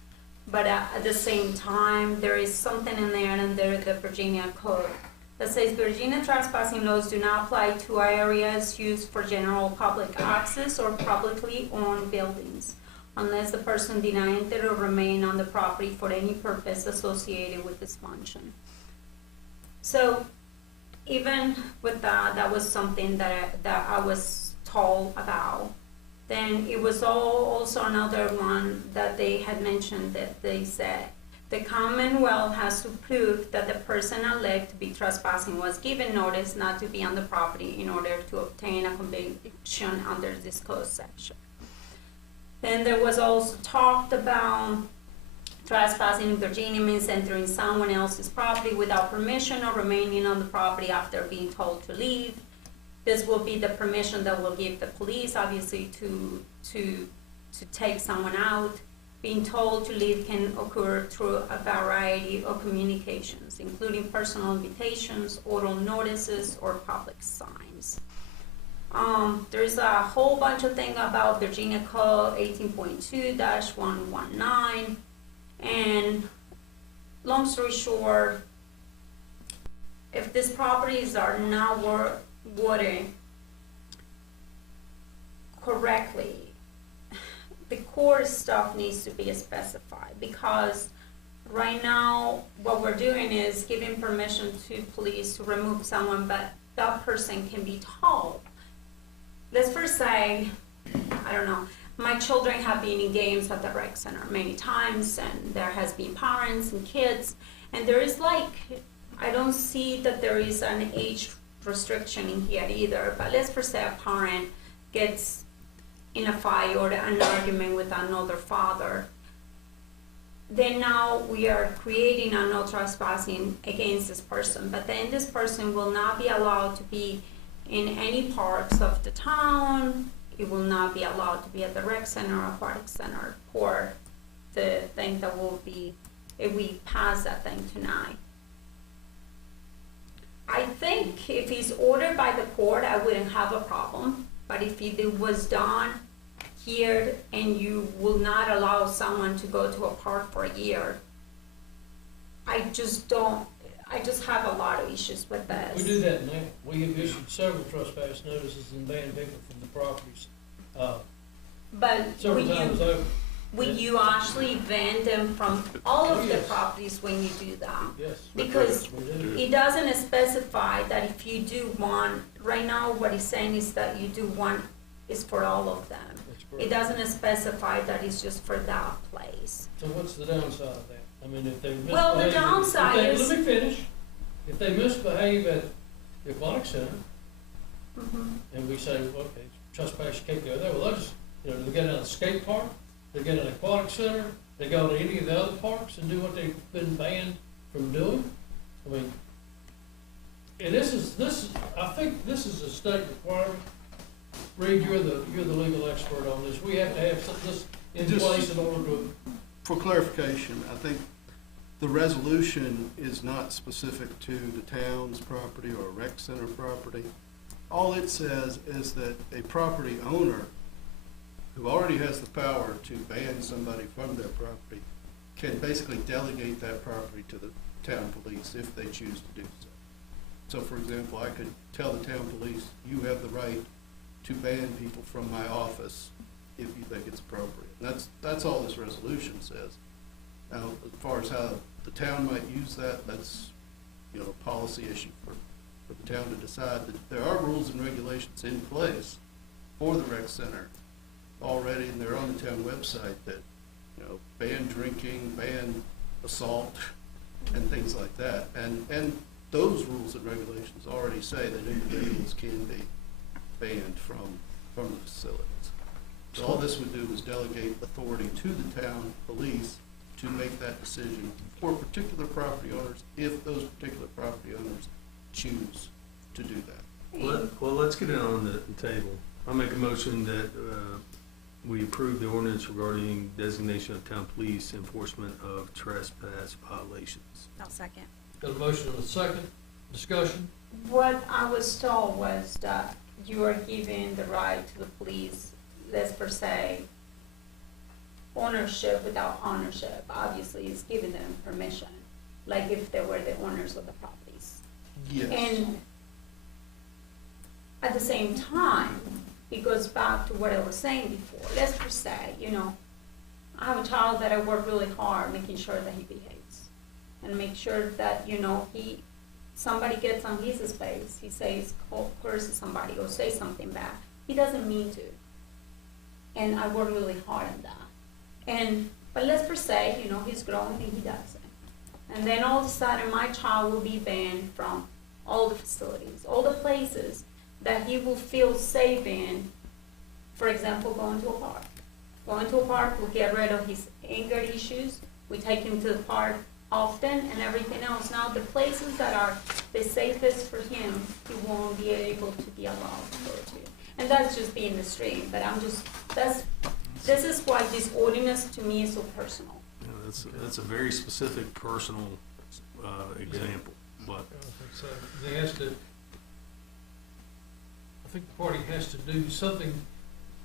but at the same time, there is something in there under the Virginia code that says Virginia trespassing laws do not apply to areas used for general public access or publicly owned buildings, unless the person denied enter or remain on the property for any purpose associated with this function. So even with that was something that I was told about. Then it was also another one that they had mentioned that they said, the Commonwealth has to prove that the person alleged to be trespassing was given notice not to be on the property in order to obtain a conviction under this code section. Then there was also talked about trespassing in Virginia means entering someone else's property without permission or remaining on the property after being told to leave. This will be the permission that will give the police, obviously, to take someone out. Being told to leave can occur through a variety of communications, including personal invitations, oral notices, or public signs. There's a whole bunch of things about Virginia Code 18.2-119, and long story short, if these properties are not worded correctly, the core stuff needs to be specified, because right now what we're doing is giving permission to police to remove someone, but that person can be told. Let's first say, I don't know, my children have been in games at the rec center many times, and there has been parents and kids, and there is I don't see that there is an age restriction in here either, but let's first say a parent gets in a fight or an argument with another father. Then now we are creating a no trespassing against this person, but then this person will not be allowed to be in any parts of the town. It will not be allowed to be at the rec center or aquatic center, or the thing that will be if we pass that thing tonight. I think if it's ordered by the court, I wouldn't have a problem. But if it was done here and you will not allow someone to go to a park for a year, I just have a lot of issues with this. We do that now. We have issued several trespass notices and banned people from the properties. But Several times over. Will you actually ban them from all of the properties when you do that? Yes. Because we do. it doesn't specify that if you do one, right now what it's saying is that you do one is for all of them. It doesn't specify that it's just for that place. So what's the downside of that? I mean, if they misbehave. Well, the downside is. Let me finish. If they misbehave at the aquatic center, and we say, well, okay, trespass, you can't go there, well, they'll just, they go down to the skate park, they go to the aquatic center, they go to any of the other parks and do what they've been banned from doing. I mean, and I think this is a state requirement. Reed, you're the legal expert on this. We have to have this in place in order to. For clarification, I think the resolution is not specific to the town's property or rec center property. All it says is that a property owner who already has the power to ban somebody from their property can basically delegate that property to the town police if they choose to do so. So for example, I could tell the town police, you have the right to ban people from my office if you think it's appropriate. And that's all this resolution says. Now, as far as how the town might use that, that's, you know, a policy issue for the town to decide. But there are rules and regulations in place for the rec center already, and they're on the town website that, you know, ban drinking, ban assault, and things like that. And those rules and regulations already say that individuals can be banned from the facilities. So all this would do is delegate authority to the town police to make that decision for particular property owners, if those particular property owners choose to do that. Well, let's get it on the table. I'll make a motion that we approve the ordinance regarding designation of town police enforcement of trespass violations. I'll second. Got a motion and a second. Discussion? What I was told was that you are giving the right to the police, let's per se, ownership without ownership. Obviously, it's giving them permission, like if they were the owners of the properties. Yes. And at the same time, it goes back to what I was saying before. Let's per se, you know, I have a child that I work really hard making sure that he behaves, and make sure that, you know, somebody gets on his space, he says, curses somebody or say something bad. He doesn't mean to. And I work really hard on that. But let's per se, you know, he's growing and he doesn't. And then all of a sudden my child will be banned from all the facilities, all the places that he will feel safe in. For example, going to a park. Going to a park will get rid of his anger issues. We take him to the park often and everything else. Now, the places that are the safest for him, he won't be able to be allowed to go to. And that's just being the stream, but this is why this ordinance to me is so personal. Yeah, that's a very specific personal example, but. So they has to, I think the party has to do something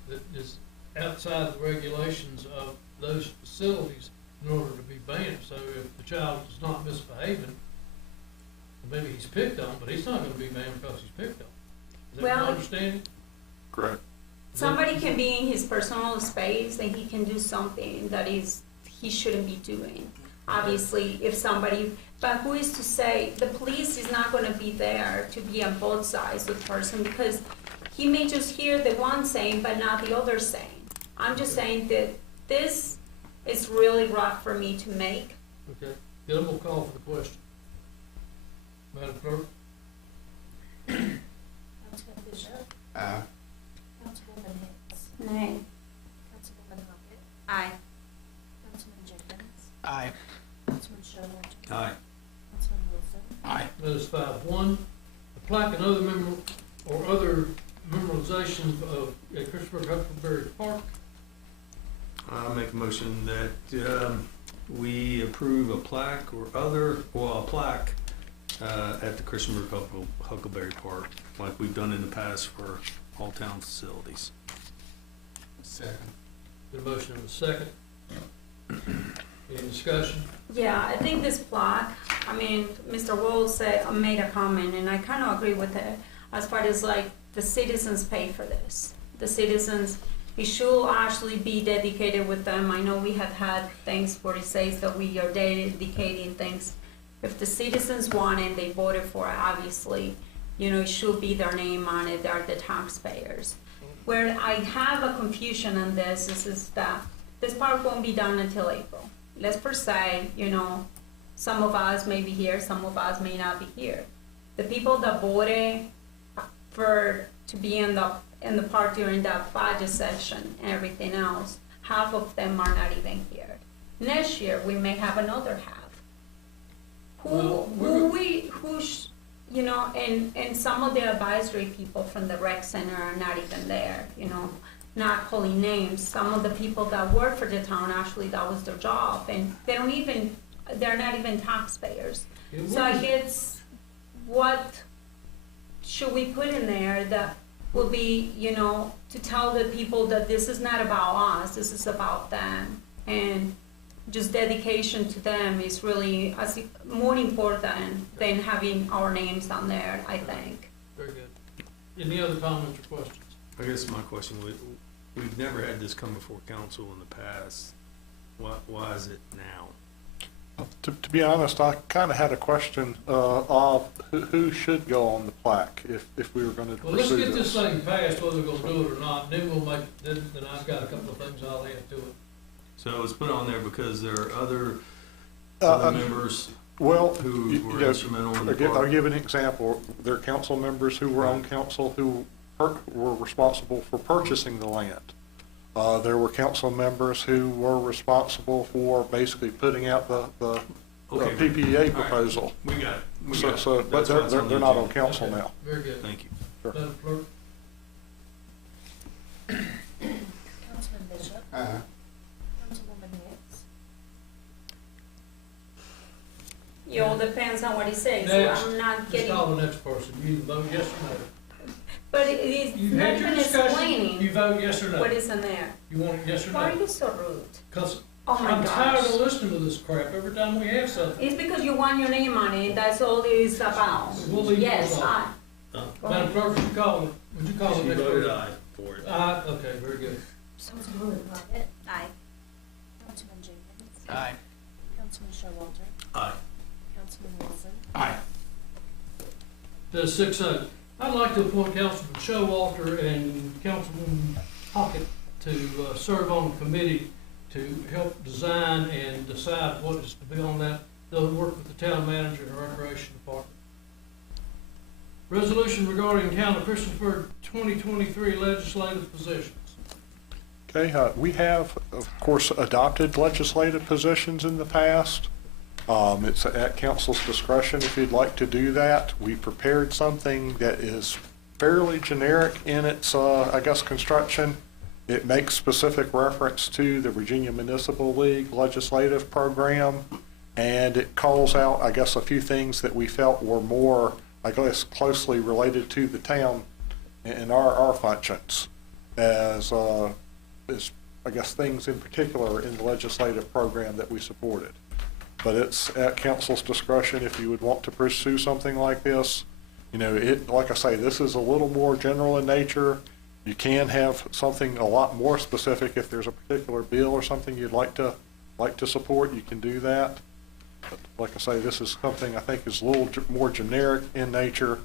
that is outside the regulations of those facilities in order to be banned. So if the child is not misbehaving, maybe he's picked on, but he's not gonna be banned because he's picked on. Is that Well, my understanding? Correct. Somebody can be in his personal space and he can do something that he shouldn't be doing. Obviously, if somebody, but who is to say, the police is not gonna be there to be on both sides of the person, because he may just hear the one saying, but not the other saying. I'm just saying that this is really rough for me to make. Okay, then we'll call for the question. Madam Clerk? Councilman Bishop? Aye. Councilwoman Hicks? Nay. Councilwoman Hockett? Aye. Councilman Jenkins? Aye. Councilman Showalter? Aye. Councilman Wilson? Aye. That is 5-1. The plaque and other memorialization of Christopher Huckleberry Park. I make a motion that we approve a plaque a plaque at the Christian Huckleberry Park, like we've done in the past for all town facilities. Second. The motion and a second. Any discussion? Yeah, I think this plaque, I mean, Mr. Wolf made a comment, and I kind of agree with it, as far as like the citizens pay for this. The citizens, it should actually be dedicated with them. I know we have had things where it says that we are dedicating things. If the citizens want it, they voted for it, obviously, you know, it should be their name on it, they're the taxpayers. Where I have a confusion on this is that this part won't be done until April. Let's per se, you know, some of us may be here, some of us may not be here. The people that voted to be in the park during that budget session and everything else, half of them are not even here. Next year, we may have another half. You know, and some of the advisory people from the rec center are not even there, you know, not calling names. Some of the people that work for the town, actually, that was their job, and they're not even taxpayers. So I guess, what should we put in there that will be, you know, to tell the people that this is not about us, this is about them, and just dedication to them is really more important than having our names on there, I think. Very good. Any other comments or questions? I guess my question, we've never had this come before council in the past. Why is it now? To be honest, I kind of had a question of who should go on the plaque if we were going to Well, let's pursue get this this. thing passed, whether we're gonna do it or not, then we'll make, then I've got a couple of things I'll add to it. So it was put on there because there are other Uh, members Well, who you were know, instrumental in the I'll park. give an example. There are council members who were on council who were responsible for purchasing the land. There were council members who were responsible for basically putting out the Okay, PPA all right. proposal. We got it. We So, got it. but That's why it's they're on the not on agenda. council Okay. now. Very good. Thank you. Sure. Madam Clerk? Councilman Bishop, Councilwoman Hicks, It all depends on what he says, so Next. I'm not Just getting, call the next person. You can vote yes or no. but it is You've not had your even discussion. explaining You vote yes or no. what is in there. You want it yes or Why are no? you so rude? Because Oh my I'm tired gosh. of listening to this crap every time we have something. It's because you want your name on it, that's all it is about. We'll leave it Yes, alone. Go Madam ahead. Clerk, would you call the She next voted person? aye for it. Aye, okay, very good. Councilwoman Hockett. Aye. Councilman Jenkins. Aye. Councilman Showalter. Aye. Councilman Wilson. Aye. That's 6-0. I'd like to appoint Councilman Showalter and Councilwoman Hockett to serve on the committee to help design and decide what is to be on that. They'll work with the town manager and the recreation department. Resolution regarding Town of Christiansburg 2023 legislative positions. Okay, we have, of course, adopted legislative positions in the past. It's at council's discretion if you'd like to do that. We prepared something that is fairly generic in its, I guess, construction. It makes specific reference to the Virginia Municipal League legislative program, and it calls out, I guess, a few things that we felt were more, I guess, closely related to the town and our functions as, I guess, things in particular in the legislative program that we supported. But it's at council's discretion if you would want to pursue something like this. You know, like I say, this is a little more general in nature. You can have something a lot more specific if there's a particular bill or something you'd like to support, you can do that. But like I say, this is something I think is a little more generic in nature,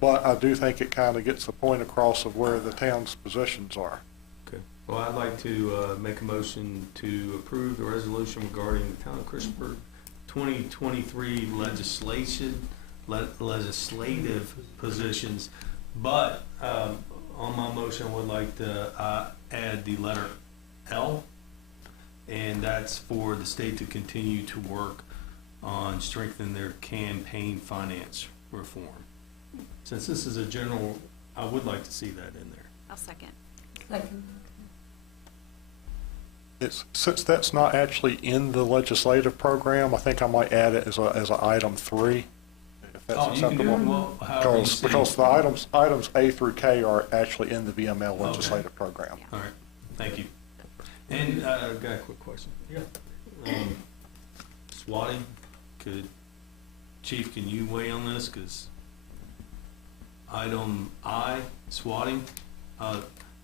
but I do think it kind of gets the point across of where the town's positions are. Okay. Well, I'd like to make a motion to approve the resolution regarding the Town of Christiansburg 2023 legislative positions, but on my motion, I would like to add the letter L, and that's for the state to continue to work on strengthening their campaign finance reform. Since this is a general, I would like to see that in there. I'll second. Since that's not actually in the legislative program, I think I might add it as a item 3, if that's Oh, you can do it, acceptable. well, however you see. Because the items A through K are actually in the VML legislative program. All right, thank you. And I've got a quick question. Yeah. Swatting, Chief, can you weigh on this? Because item I, swatting,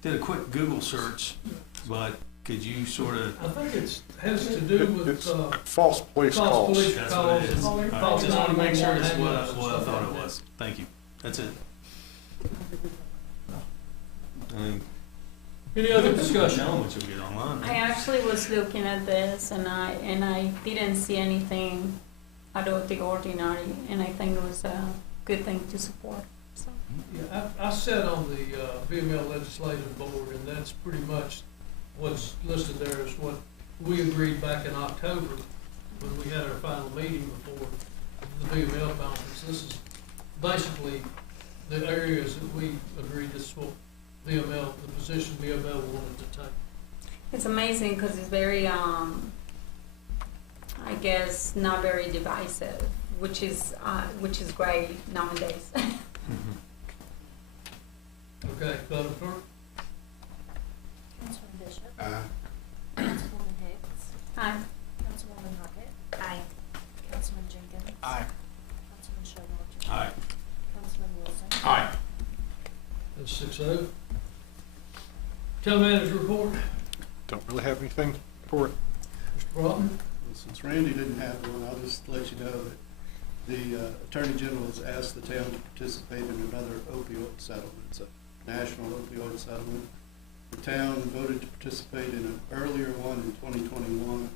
did a quick Google search, but could you sort of? I think it has to do with, It's false police false calls. police That's what it is. calls All and right, false just want to make sure it's 911 what I and stuff thought like it that. was. Thank you. That's it. I mean, Any other discussion? Tell them what you'll get online. I actually was looking at this and I didn't see anything out of the ordinary, and I think it was a good thing to support, so. Yeah, I sat on the VML legislative board, and that's pretty much what's listed there is what we agreed back in October when we had our final meeting before the VML conference. This is basically the areas that we agreed this is what VML, the position VML wanted to take. It's amazing because it's very, I guess, not very divisive, which is great nowadays. Okay, Madam Clerk? Councilman Bishop. Aye. Councilwoman Hicks. Hi. That's 6-0. Town manager report, Don't really have anything for it. Mr. Broughton. And since Randy didn't have one, I'll just let you know that the Attorney General has asked the town to participate in another opioid settlement. It's a national opioid settlement. The town voted to participate in an earlier one in 2021,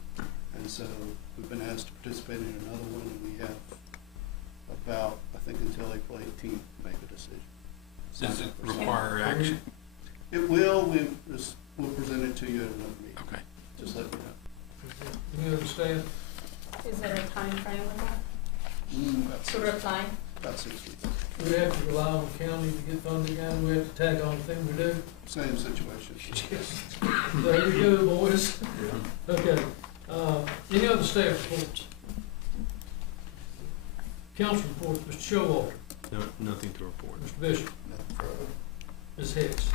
and so we've been asked to participate in another one, and we have about, I think, until April 18th to make a decision. Does it require action? It will, we'll present it to you at another meeting. Okay. Just let me know. Any other staff? Is there a time frame with that? About To reply? About 6 weeks. We have to rely on the county to get funding out, we have to tag on the thing we do. Same situation. There you go, boys. Okay, any other staff reports? Council reports, Mr. Showalter, No, nothing to report. Mr. Bishop, Ms. Hicks.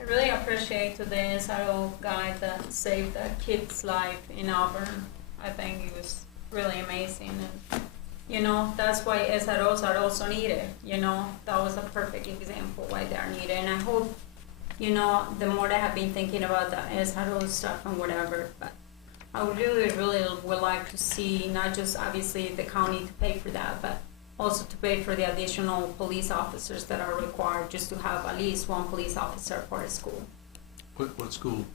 I really appreciate today SRO guy that saved that kid's life in Auburn. I think it was really amazing, and you know, that's why SROs are also needed. You know, that was a perfect example why they are needed, and I hope, you know, the more I have been thinking about the SRO stuff and whatever, but I would really would like to see not just obviously the county to pay for that, but also to pay for the additional police officers that are required just to have at least one police officer for a school. What school?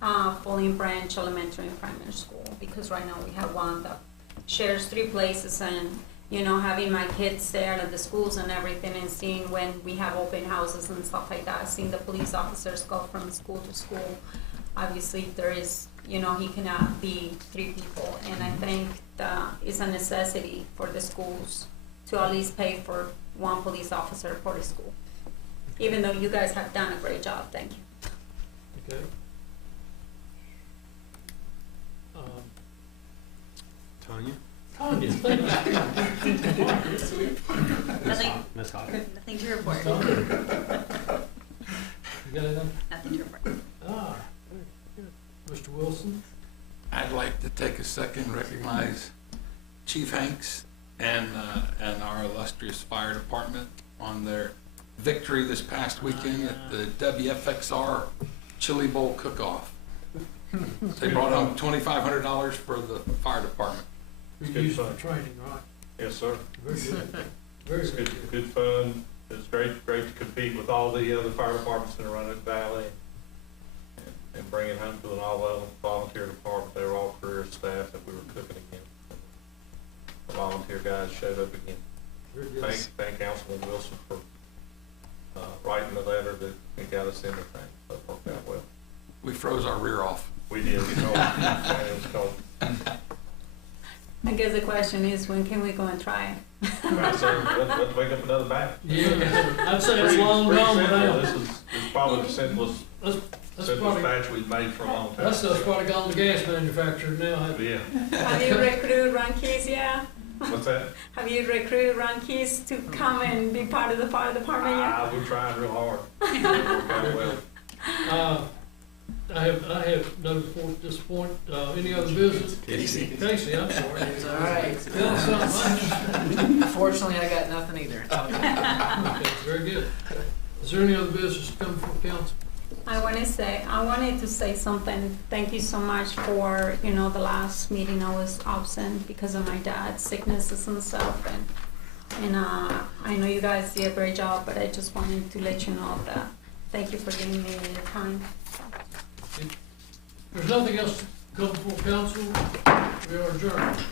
Falling Branch Elementary and Primary School, because right now we have one that shares 3 places, and you know, having my kids there at the schools and everything, and seeing when we have open houses and stuff like that, seeing the police officers go from school to school. Obviously, there is, you know, he cannot be 3 people, and I think that is a necessity for the schools to at least pay for 1 police officer for the school. Even though you guys have done a great job, thank you. Okay. Tanya? Tanya, thank you. Nothing, Ms. Hodges? nothing to report. Tanya. You got anything? Nothing to report. Ah, very good. Mr. Wilson? I'd like to take a second and recognize Chief Hanks and our illustrious fire department on their victory this past weekend at the WFXR Chili Bowl Cook-Off. They brought home $2,500 for the fire department. We used for training, right? Yes, sir. Very good. Very, It's very good, good. good fun. It's great to compete with all the other fire departments in the Roanoke Valley and bring it home to an all volunteer department. They were all career staff that we were cooking against. The volunteer guys showed up again. Very good. Thank Councilman Wilson for writing the letter that got us in the thing. So it worked out well. We froze our rear off. We did. It was cold. I guess the question is, when can we go and try it? Right, sir. Let's wake up another batch. Yeah, I'd say it's long gone now. This is probably the simplest probably, batch we've made for a long time. that's probably gone to gas manufacturer now. Yeah. Have you recruited Rankees yet? What's that? Have you recruited Rankees to come and be part of the fire department yet? We're trying real hard. Kind of well. I have no report at this point. Any other business? Casey. Casey, I'm sorry. It's all right. Tell us something. Unfortunately, I got nothing either. It's all good. Okay, very good. Is there any other business to come before council? I wanted to say something. Thank you so much for, you know, the last meeting I was absent because of my dad's sicknesses and stuff, and I know you guys did a great job, but I just wanted to let you know that thank you for giving me the time. There's nothing else to come before council. We are adjourned.